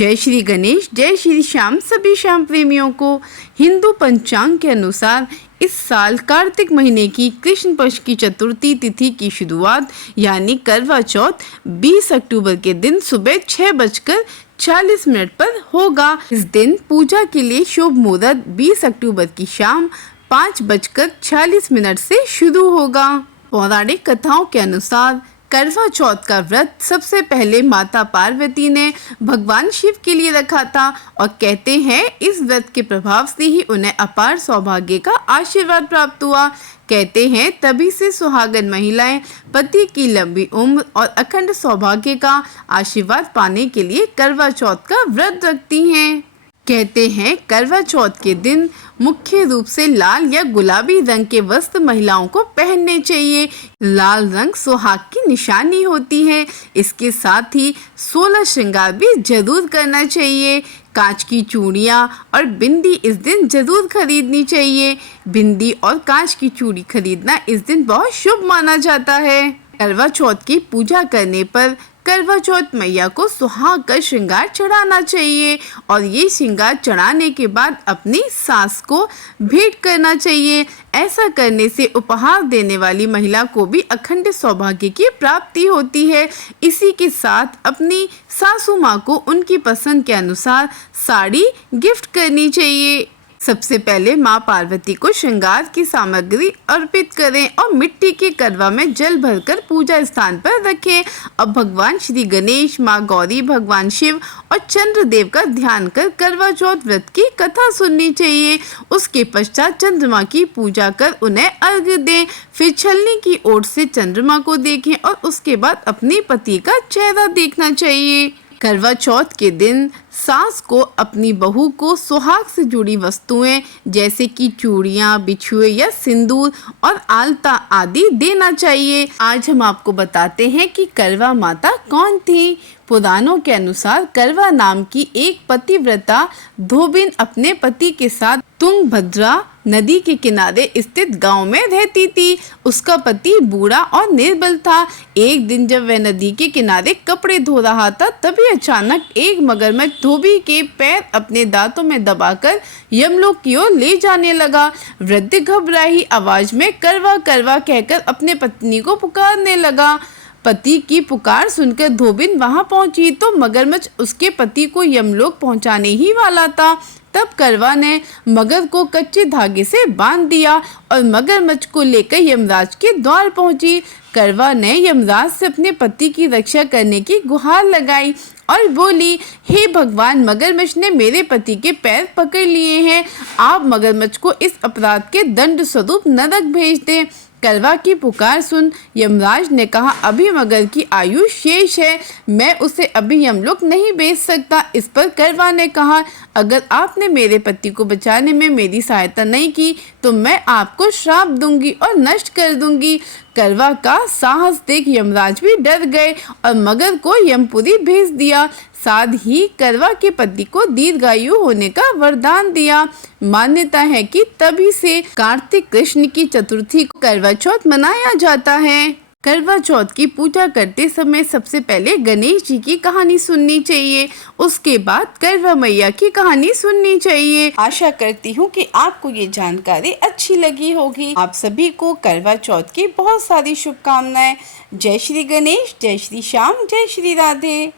जय श्री गणेश, जय श्री श्याम। सभी श्याम प्रेमियों को हिंदू पंचांग के अनुसार इस साल कार्तिक महीने की कृष्ण पक्ष की चतुर्थी तिथि की शुरुआत यानी करवा चौथ 20 अक्टूबर के दिन सुबह 6:40 पर होगा। इस दिन पूजा के लिए शुभ मुहूर्त 20 अक्टूबर की शाम 5:46 से शुरू होगा। पौराणिक कथाओं के अनुसार करवा चौथ का व्रत सबसे पहले माता पार्वती ने भगवान शिव के लिए रखा था और कहते हैं इस व्रत के प्रभाव से ही उन्हें अपार सौभाग्य का आशीर्वाद प्राप्त हुआ। कहते हैं तभी से सुहागन महिलाएं पति की लंबी उम्र और अखंड सौभाग्य का आशीर्वाद पाने के लिए करवा चौथ का व्रत रखती हैं। कहते हैं करवा चौथ के दिन मुख्य रूप से लाल या गुलाबी रंग के वस्त्र महिलाओं को पहनने चाहिए। लाल रंग सुहाग की निशानी होती है। इसके साथ ही 16 श्रृंगार भी जरूर करना चाहिए। कांच की चूड़ियाँ और बिंदी इस दिन जरूर खरीदनी चाहिए। बिंदी और कांच की चूड़ी खरीदना इस दिन बहुत शुभ माना जाता है। करवा चौथ की पूजा करने पर करवा चौथ मैया को सुहाग का श्रृंगार चढ़ाना चाहिए और ये श्रृंगार चढ़ाने के बाद अपनी सास को भेंट करना चाहिए। ऐसा करने से उपहार देने वाली महिला को भी अखंड सौभाग्य की प्राप्ति होती है। इसी के साथ अपनी सासू माँ को उनकी पसंद के अनुसार साड़ी गिफ्ट करनी चाहिए। सबसे पहले माँ पार्वती को श्रृंगार की सामग्री अर्पित करें और मिट्टी के करवा में जल भरकर पूजा स्थान पर रखें। अब भगवान श्री गणेश, माँ गौरी, भगवान शिव और चंद्रदेव का ध्यान कर करवा चौथ व्रत की कथा सुननी चाहिए। उसके पश्चात चंद्रमा की पूजा कर उन्हें अर्घ्य दें। फिर छलनी की ओर से चंद्रमा को देखें और उसके बाद अपने पति का चेहरा देखना चाहिए। करवा चौथ के दिन सास को अपनी बहू को सुहाग से जुड़ी वस्तुएं जैसे कि चूड़ियां, बिछुए या सिंदूर और आलता आदि देना चाहिए। आज हम आपको बताते हैं कि करवा माता कौन थी। पुराणों के अनुसार करवा नाम की एक पतिव्रता धोबिन अपने पति के साथ तुंगभद्रा नदी के किनारे स्थित गांव में रहती थी। उसका पति बूढ़ा और निर्बल था। एक दिन जब वह नदी के किनारे कपड़े धो रहा था तभी अचानक एक मगरमच्छ धोबी के पैर अपने दांतों में दबाकर यमलोक की ओर ले जाने लगा। वृद्ध घबराई आवाज में करवा करवा कहकर अपने पत्नी को पुकारने लगा। पति की पुकार सुनकर धोबिन वहां पहुंची तो मगरमच्छ उसके पति को यमलोक पहुंचाने ही वाला था। तब करवा ने मगर को कच्चे धागे से बांध दिया और मगरमच्छ को लेकर यमराज के द्वार पहुंची। करवा ने यमराज से अपने पति की रक्षा करने की गुहार लगाई और बोली, हे भगवान, मगरमच्छ ने मेरे पति के पैर पकड़ लिए हैं। आप मगरमच्छ को इस अपराध के दंड स्वरूप नरक भेज दें। करवा की पुकार सुन यमराज ने कहा, अभी मगर की आयु शेष है, मैं उसे अभी यमलोक नहीं भेज सकता। इस पर करवा ने कहा, अगर आपने मेरे पति को बचाने में मेरी सहायता नहीं की तो मैं आपको श्राप दूंगी और नष्ट कर दूंगी। करवा का साहस देख यमराज भी डर गए और मगर को यमपुरी भेज दिया। साथ ही करवा के पति को दीर्घायु होने का वरदान दिया। मान्यता है कि तभी से कार्तिक कृष्ण की चतुर्थी को करवा चौथ मनाया जाता है। करवा चौथ की पूजा करते समय सबसे पहले गणेश जी की कहानी सुननी चाहिए, उसके बाद करवा मैया की कहानी सुननी चाहिए। आशा करती हूँ कि आपको ये जानकारी अच्छी लगी होगी। आप सभी को करवा चौथ की बहुत सारी शुभकामनाएं। जय श्री गणेश, जय श्री श्याम, जय श्री राधे।